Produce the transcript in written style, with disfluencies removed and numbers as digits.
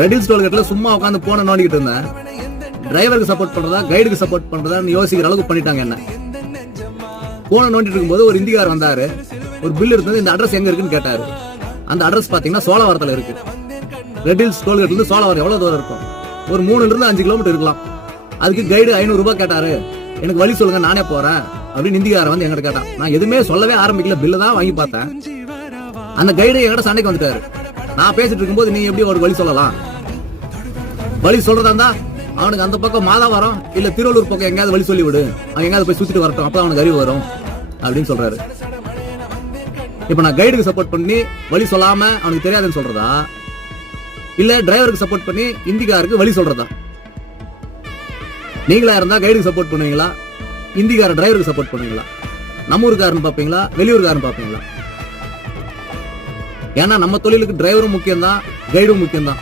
Riddles டோல்கேட்ல சும்மா உட்காந்து போன நோண்டிக்கிட்டு இருந்தேன். டிரைவருக்கு சப்போர்ட் பண்றதா கைடுக்கு சப்போர்ட் பண்றதான்னு யோசிக்கிற அளவுக்கு பண்ணிட்டாங்க என்ன. போன நோண்டிட்டு இருக்கும்போது ஒரு இந்திக்கார் வந்தாரு. ஒரு பில் இருந்தது, இந்த அட்ரஸ் எங்க இருக்குன்னு கேட்டாரு. அந்த அட்ரஸ் பாத்தீங்கன்னா சோழவரத்துல இருக்கு. ரெடில்ஸ் டோல்கேட்ல இருந்து சோழவரம் எவ்வளவு தூரம் இருக்கும்? ஒரு 3 to 5 கிலோமீட்டர் இருக்கலாம். அதுக்கு கைடு 500 ரூபாய் கேட்டாரு. எனக்கு வழி சொல்லுங்க, நானே போறேன் அப்படின்னு இந்திக்காரன் வந்து எங்கிட்ட கேட்டான். நான் எதுவுமே சொல்லவே ஆரம்பிக்கல, பில்லு தான் வாங்கி பார்த்தேன். அந்த கைடு என்கிட்ட சண்டைக்கு வந்துட்டாரு. நான் பேசிட்டு இருக்கும்போது நீ எப்படி ஒரு வழி சொல்லலாம்? வழி சொல்றதா இருந்தா அவனுக்கு அந்த பக்கம் மாதாவரம் இல்ல திருவள்ளூர் பக்கம் எங்கேயாவது வழி சொல்லி விடு, அவன் எங்கேயாவது போய் சுத்திட்டு வரட்டும், அப்ப அவனுக்கு அறிவு வரும் அப்படின்னு சொல்றாரு. இப்ப நான் கைடுக்கு சப்போர்ட் பண்ணி வழி சொல்லாம அவனுக்கு தெரியாதுன்னு சொல்றதா, இல்ல டிரைவருக்கு சப்போர்ட் பண்ணி இந்திக்காருக்கு வழி சொல்றதா? நீங்களா இருந்தா கைடுக்கு சப்போர்ட் பண்ணுவீங்களா, இந்திக்கார டிரைவருக்கு சப்போர்ட் பண்ணுவீங்களா? நம்ம ஊருக்காரன் பாப்பீங்களா, வெளியூர்காரன் பாப்பீங்களா? ஏன்னா நம்ம தொழிலுக்கு டிரைவரும் முக்கியம் தான், கைடும் முக்கியம் தான்.